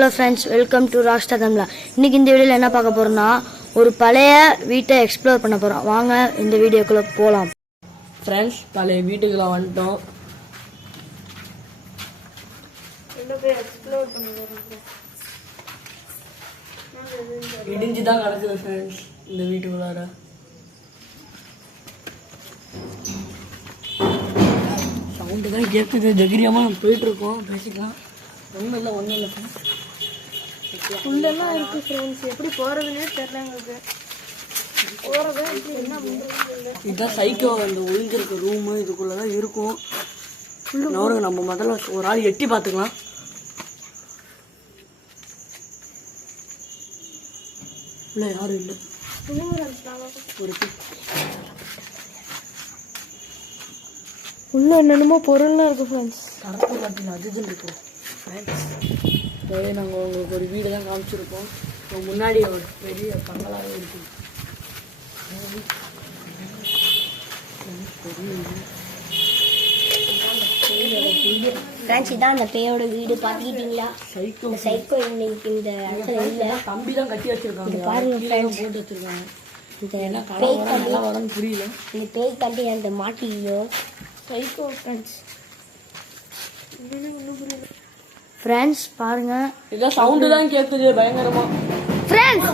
Hello friends, welcome to Rockstar தமிழா. இன்றைக்கி இந்த வீடியோவில் என்ன பார்க்க போகிறோன்னா, ஒரு பழைய வீட்டை எக்ஸ்ப்ளோர் பண்ண போகிறோம். வாங்க இந்த வீடியோக்குள்ளே போகலாம். ஃப்ரெண்ட்ஸ், பழைய வீட்டுக்குள்ள வந்துட்டோம். இடிஞ்சு தான் கிடக்குது ஃப்ரெண்ட்ஸ் இந்த வீட்டுக்குள்ளார. சவுண்டு தான் கேட்குது. தைரியமாக நம்ம போயிட்டுருக்கோம், பேசிக்கலாம். ஒன்றும் இல்லை ஃப்ரெண்ட்ஸ். உள்ளெல்லாம் இருக்குது ஃப்ரெண்ட்ஸ். எப்படி போகிறதுனே தெரியல எங்களுக்கு. போகிறதா என்ன இதுதான் சைக்கோ அந்த ஒழிஞ்சிருக்க ரூமு. இதுக்குள்ளே தான் இருக்கும். நம்ம முதல்ல ஒரு ஆள் எட்டி பார்த்துக்கலாம். இல்லை, யாரும் இல்லை. உள்ள என்னென்னமோ பொருள்லாம் இருக்குது ஃப்ரெண்ட்ஸ். தரப்பு காட்டில் அதுதான் இருக்கும் ஃப்ரெண்ட்ஸ். நாங்கள் உங்களுக்கு ஒரு வீடு தான் காமிச்சிருப்போம். முன்னாடி ஒரு பெரிய பங்களாவே இருக்குது. ஃப்ரெண்ட்ஸ், இதான் அந்த பேயோட வீடு. பார்த்துக்கிட்டீங்களா? சைக்கோ இன்னைக்கு இந்த இடத்துல இல்லை. கம்பி தான் கட்டி வச்சிருக்காங்க. பாருங்க ஃப்ரெண்ட்ஸ், போட்டு வச்சிருக்காங்க. இந்த பேய் கட்டி வரன்னு புரியல. இந்த பேய் கட்டி அந்த மாட்டியோ சைக்கோ ஃப்ரெண்ட்ஸ். ஃப்ரெண்ட்ஸ் பாருங்க, இதான் சவுண்டு தான் கேட்குது பயங்கரமா. Friends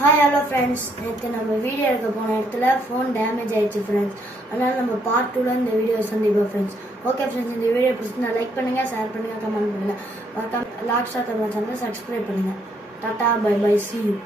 hi hello friends. நேற்று நம்ம வீடியோ எடுக்க போன இடத்துல ஃபோன் டேமேஜ் ஆயிடுச்சு ஃப்ரெண்ட்ஸ். அதனால் நம்ம பார்ட் 2ல இந்த வீடியோ சந்திப்போம் ஃப்ரெண்ட்ஸ். ஓகே ஃப்ரெண்ட்ஸ், இந்த வீடியோ பிடிச்சிருந்தா லைக் பண்ணுங்கள், ஷேர் பண்ணுங்கள், கமெண்ட் பண்ணுங்கள். மறக்காம ராக்ஸ்டார் தமிழ் சேனலை சப்ஸ்கிரைப் பண்ணுங்கள். Tata, bye bye, see you.